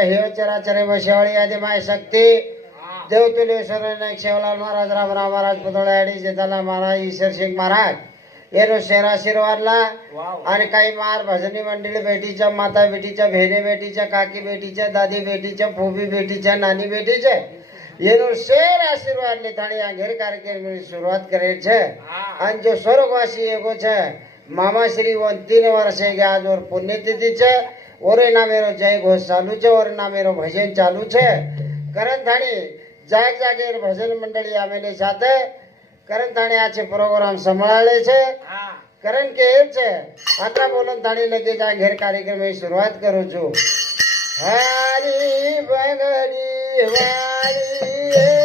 सांभाळ मार प्यारे हे चराचरे बशेवाळी आदि माय शक्ती देव तुलेश्वर नाईक शेवलाल महाराज रामराव महाराज पुतळे अडी जेताला महाराज ईश्वर शेख महाराज येनो शेर आशीर्वादला आणि काही मार भजनी मंडळी बेटीच्या माता बेटीच्या बहिणी बेटीच्या काकी बेटीच्या दादी बेटीच्या फुबी बेटीच्या नानी बेटीच्या એનો શેર આશીર્વાદ ને થાળી આ ઘેર કાર્યક્રમની શરૂઆત કરે છે અને જો સ્વર્ગવાસી એગો છે મામાશ્રી ઓન तीन વર્ષે કે આજ ઓર પુણ્યતિથિ છે ઓરે મેરો જય ઘોષ ચાલુ છે ઓરેના મેરો ભજન ચાલુ છે. કરણ થાણી જાગ જાગીર ભજન મંડળી આવેલી સાથે કરણ થાણી આ છે પ્રોગ્રામ સંભાળે છે. કરણ કે એમ છે આટલા બોલન થાળી લગી જાય ઘેર કાર્યક્રમની શરૂઆત કરું છું. હરી બગડી વાળી એ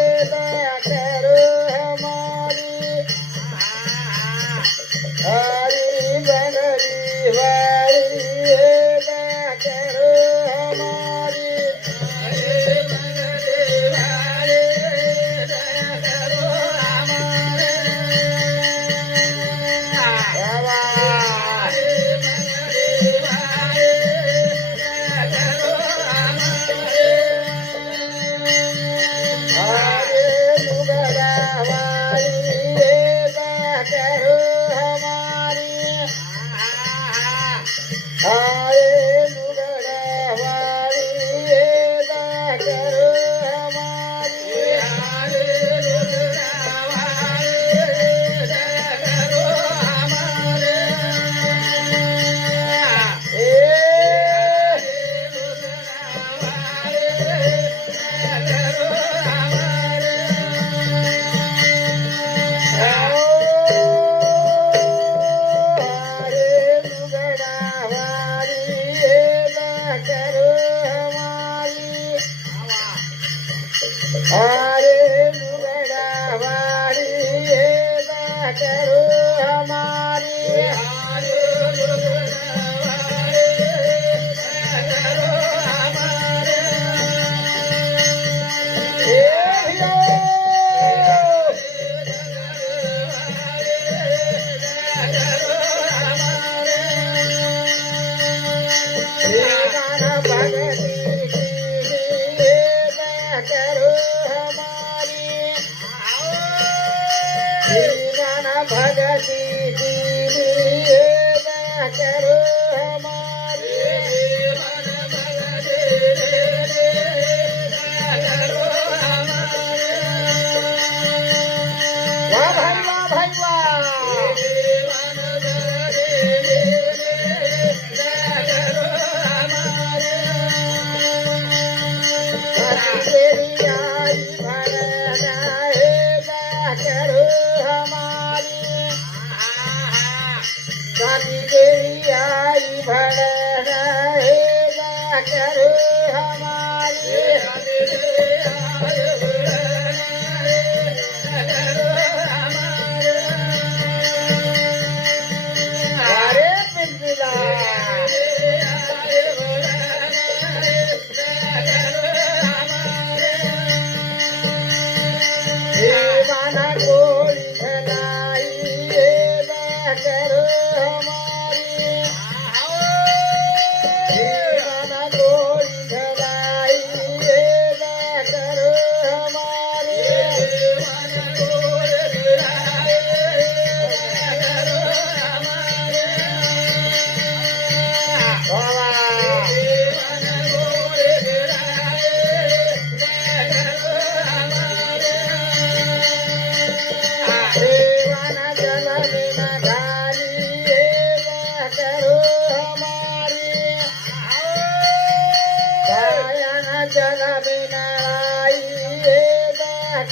ये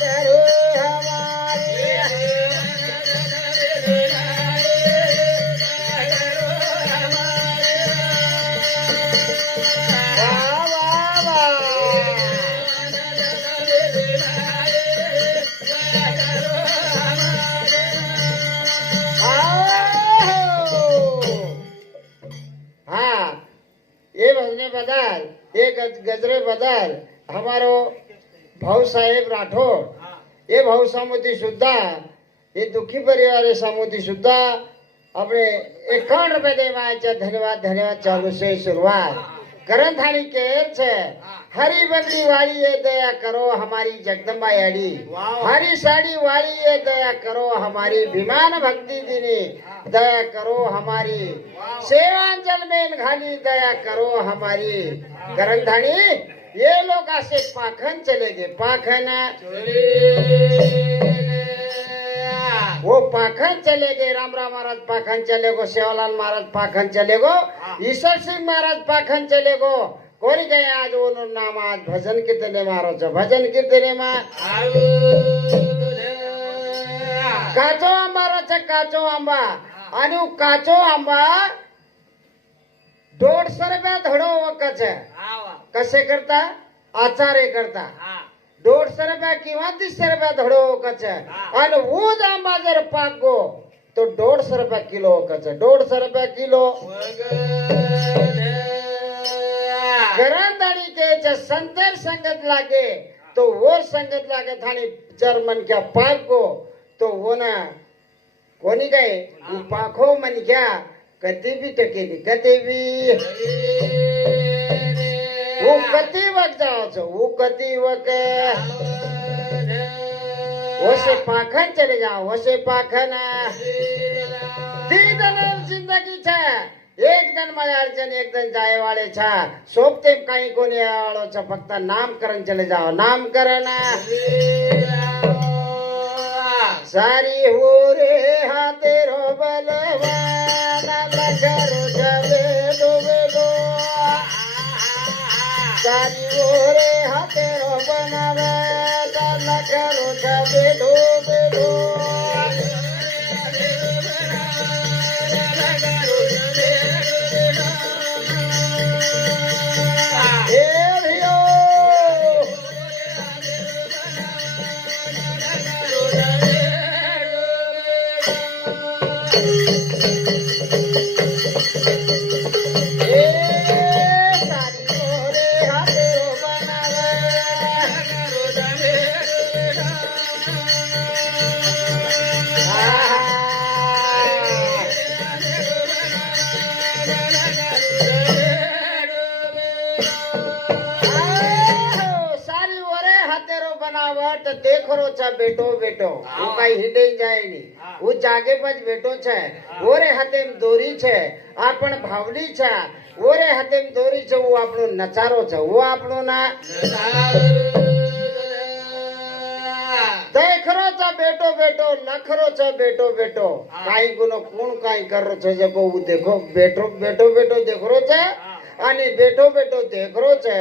करो हाँ ये भजने बदल ये गज- गजरे बदल हमारो भाऊ साहेब राठोड ये भाऊ सामोती सुद्धा हे दुःखी परिवार सामोती सुद्धा આપણે એકાવન રૂપિયા દેવાય છે ધન્યવાદ ધન્યવાદ ચાલુ છે શરૂઆત ગ્રંથાણી કેર છે હરી બદલી વાળી એ દયા કરો હમારી જગદંબા એડી વાવ. હરી સાડી વાળી એ દયા કરો હમારી વિમાન ભક્તિ દીની દયા કરો હમારી सेवांचल में घाली दया करो हमारी करंधानी ये लोग ऐसे पाखन चले गए पाखन। वो पाखन चले गए राम महाराज पाखन चले गो सेवालाल महाराज पाखन चले गो ईश्वर सिंह महाराज पाखन चले गो। कोणी गए आज वो नाम आज भजन कीर्तने महाराज भजन कीर्तने काचो आंबा राजा काचो आंबा आणि काचो आंबा दोडशे रुपया धडो वकाच। कसे करता? आचारे करता. दोडशे रुपया किंवा तीसशे रुपया धडो कच आणि ऊज आंबा जर पाक गो तो दोडशे रुपया किलो कच दोडशे रुपया किलो. घरादारी के संतर संगत लागे तो वो संगत लागत आणि जर्मन क्या पाक गो तो वो ना कोणी काय? पाखो मन घ्या कधी बी टकेली कधी बी. उकती वक जायचं उकती वक वसे पाखन चले जा वसे पाखन. दीदन जिंदगी छा एक दन माझ्या अडचण एक दन जायवाळे छा सोबते काही कोणी यावाळोचा फक्त नामकरण चले जाओ नामकरण. सारी हो रे हाते रो बलवा ना लगरो जवे તારી ઓરે હાથેરો બનાવે તાર લખેલું છે બેઠો બેઠો. પજ બેટો છે. ઓરે હાથે દોરી છે. આ પણ ભાવલી છે. ઓરે હાથે દોરી છે. હું આપણો નચારો છે. હું આપણો ના દેખરો છે બેટો બેટો નખરો છે બેટો બેટો કાઈ ગુનો કોણ કાઈ કરો છે જે બહુ દેખો બેટો બેટો બેટો દેખરો છે. અને બેટો બેટો દેખરો છે.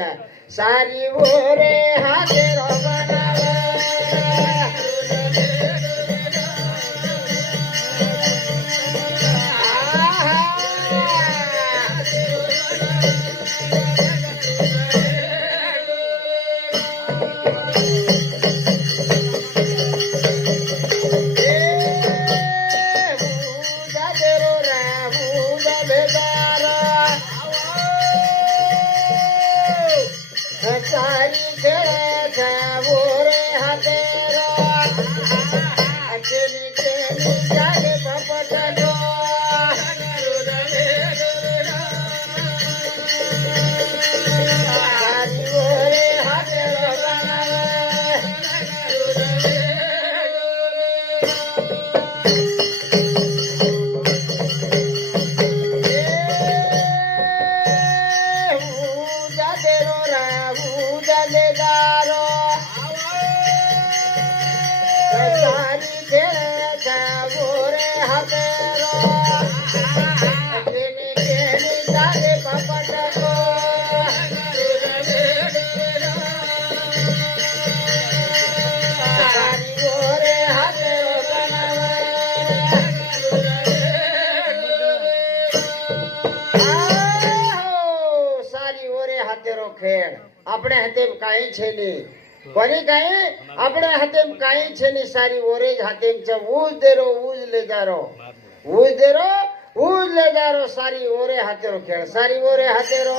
સારી ઓરે હાથેરો બનાવે આપણે હાથે કાંઈ છે નહીં. કોની કાંઈ આપણે હાથે કાંઈ છે નહીં. સારી ઓરે જ હાથે છે. ઉજ દેરો ઉજ લેદારો. ઉજ દેરો ઉજ લેદારો. સારી ઓરે હાથેરો ખેડ સારી ઓરે હાથેરો.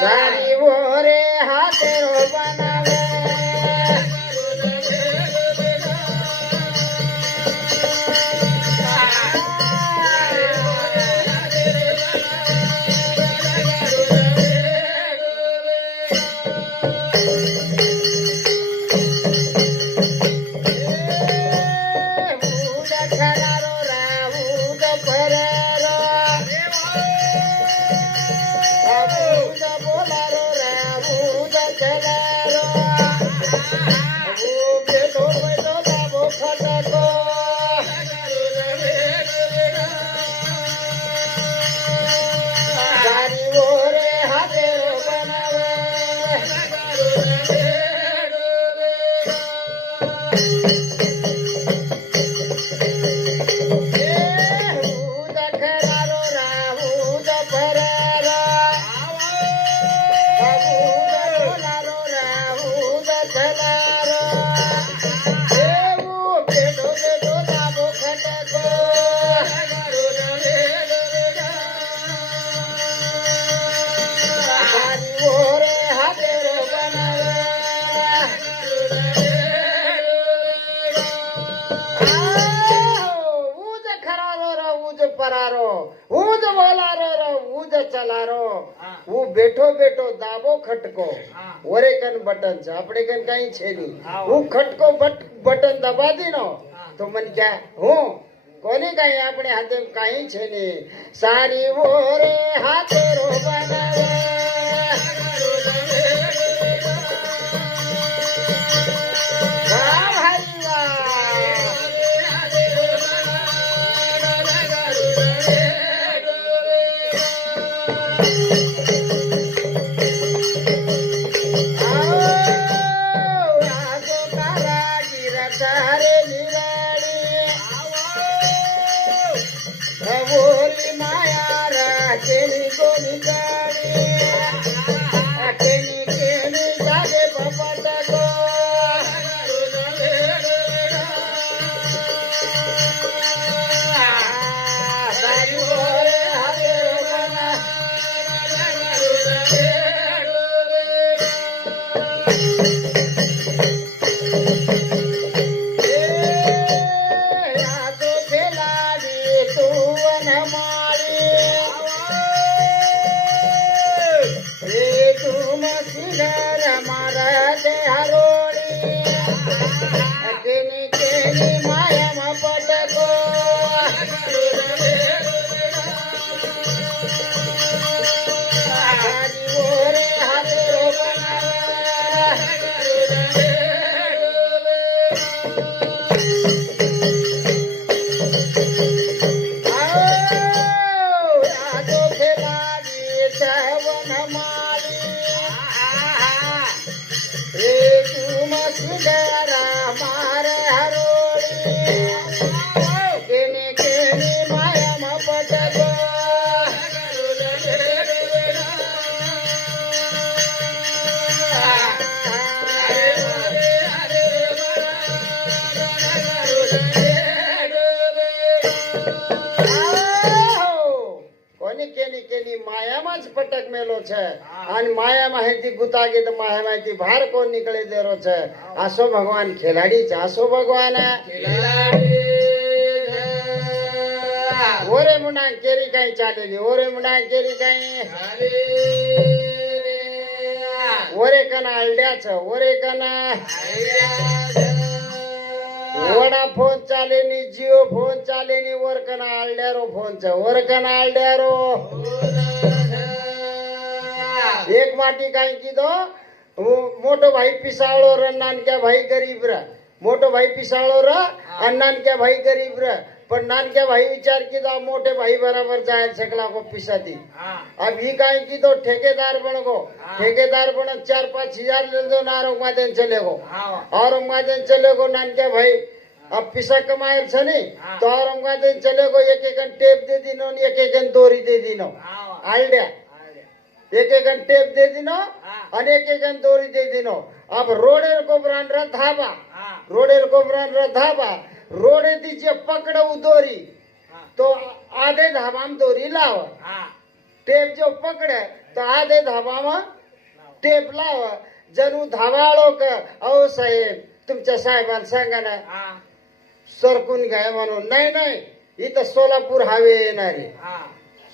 સારી ઓરે હાથેરો બનાવે. બેઠો બેઠો દાબો ખટકો. ઓરે કન બટન છે આપણે કન કઈ છે નહીં હા. ખટકો બટ- બટન દબા દીનો. તો મને ક્યાં હું કોની કઈ આપણે હાથે કઈ છે નહીં સારી ઓરે હાથે રો બનાવે ಶವನ ಮಾಡಿ ಏಸು ಮಸಿದ પટક મેલો છે અને માયામાં હેથી ગુતાગી તો માયામાંથી બહાર કોણ નીકળી દેરો છે આસો ભગવાન ખેલાડી છે આસો ભગવાન ઓરે મુંડા કેરી કઈ ચાલેલી ઓરે મુંડા કેરી કઈ ઓરે કના અલડ્યા છે ઓરે કના વડા ફોન ચાલે ની જીઓ ફોન ચાલે ની ઓરકના આલડ્યારો ફોન છે ઓરકના આલડ્યારો એક માટી કાઈ કીધો હું મોટો ભાઈ પિસાળો ર નાન કે ભાઈ ગરીબ ર મોટો ભાઈ પિસાળો ર અને નાન કે ભાઈ ગરીબ ર પણ નાન કે ભાઈ વિચાર કીધો આ મોટે ભાઈ બરાબર જાય सकला को पिसाती अब ही काहे की तो ठेकेदार बन गो हाँ। ठेकेदार बन चार पाँच हजार ले दो नारोग मादन चले गो औरंगाबाद चले गो नानके भाई अब पिसा कमाए છે ને હા. તો औरंगाबाद चले गो एक एक टेप दे दीनो ने एक एक दोरी दे दीनो आलड्या एक एक टेप दे दिनो और एक एक दोरी दे दिनो. अब रोडे को ब्रांड धाबा. रोडे को ब्रांड धाबा. रोडे तिचे उ दोरी. तो आधे धाबा में दोरी लाव. टेप जो पकड़े तो आधे धाबा में टेप लाव. जनू धावाळो का अहो साहेब तुमच्या साहेबांना सांगा ना. सरकून घ्या म्हणून. नाही नाही इथं सोलापूर हवे येणारे.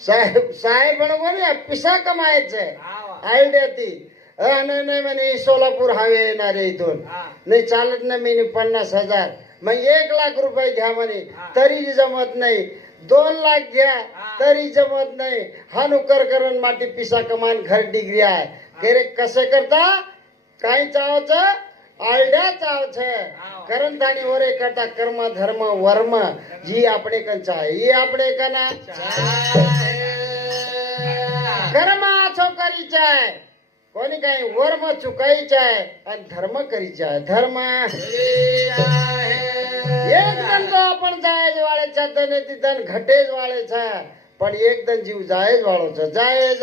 साहेब साहेब बरोबर पिसा कमायचं आयडिया ती. नाही नाही म्हणे सोलापूर हवे येणार इथून. नाही चालत ना मी पन्नास हजार. मग एक लाख रुपये घ्या म्हणे तरी जमत नाही. दोन लाख घ्या तरी जमत नाही. हा नुकर करून माती पिसा कमान घर डिग्री आहे. कसं करता? काही चावचं કાંઈ ચાવ છે. તાની ઓરે કરતા કર્મ ધર્મ વર્મ જી આપણે કન એ આપણે કના કર્મ આછો કરી જાય કોની કઈ વર્મ ચુકાઈ જાય અને ધર્મ કરી જાય ધર્મ. એક દન તો પણ જાય જ વાળે છે તને ધન ઘટે જ વાળે છે. પણ એક દન જીવ જાય જ વાળો છે. જાય જ.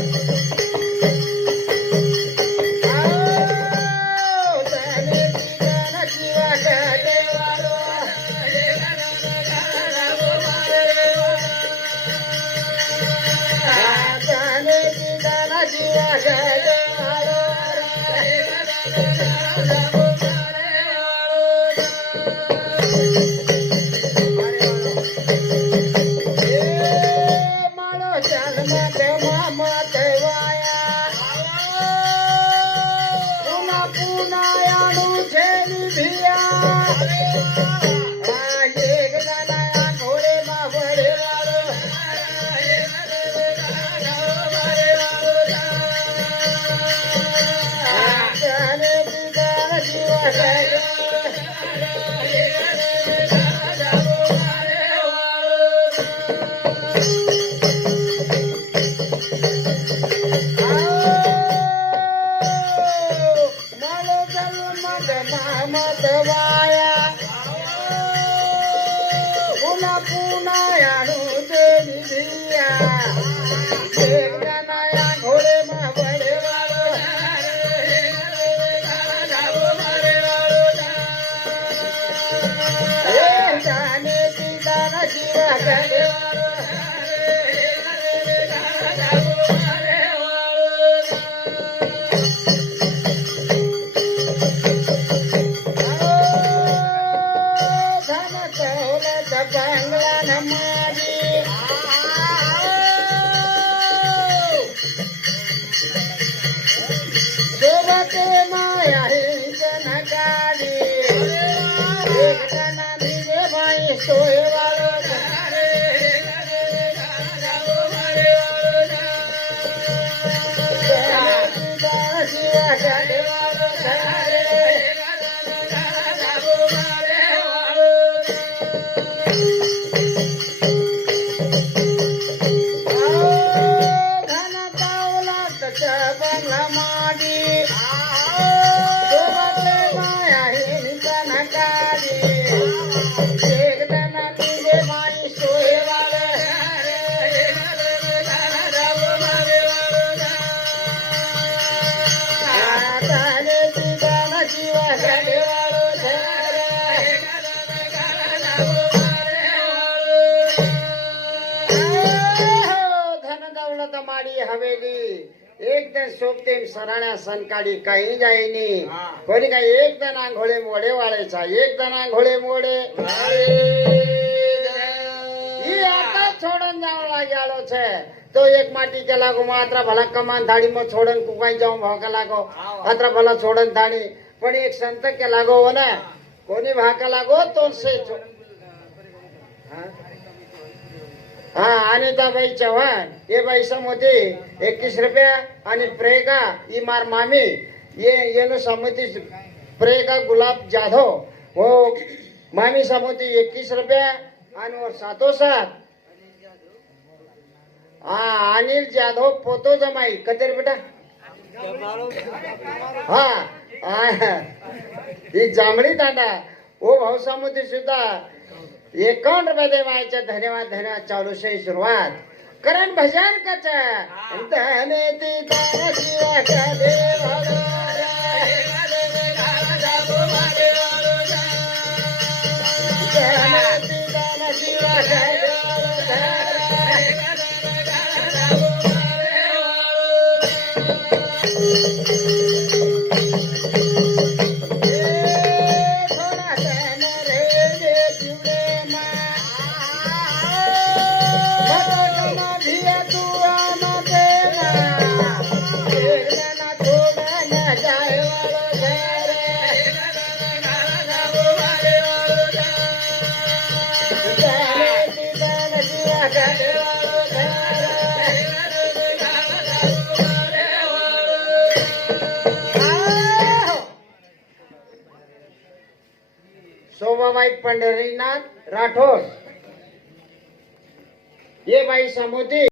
दिदाना शिवा हर धन दौलत माडी हवेली एक जण सोबते सराण्या सनकाडी काही जाईनी कोणी काय एक जण आंघोळे मोडे वाळायचा एक जण आंघोळे मोडे ही आता છોડન જાવ લાગ્યાલો છે તો એક માટી કે લાગો માં આતરા ભલા કમાન થાળી માં છોડન કુકાઈ જાઉં ભાવકા લાગો આતરા ભલા છોડન થાળી પણ એક સંત કે લાગો ને કોની ભાકા લાગો તો से छो- हा? अनिताबाई चव्हाण हे बाई समोती एकतीस रुपया आणि प्रेगा इमार मार मामी. ये येनो समोती प्रेगा गुलाब जाधव. हो मामी समोती एकतीस रुपया आणि वर सातो हा अनिल जाधव पोतो जमाई. कतेर बेटा? हा हा. ही जांभळी दांडा ओ भाऊसामोती सुद्धा एकावन्न रुपये देवायचे धन्यवाद धन्यवाद चालू से सुरुवात करण भजन कच। धने ती दान शिवा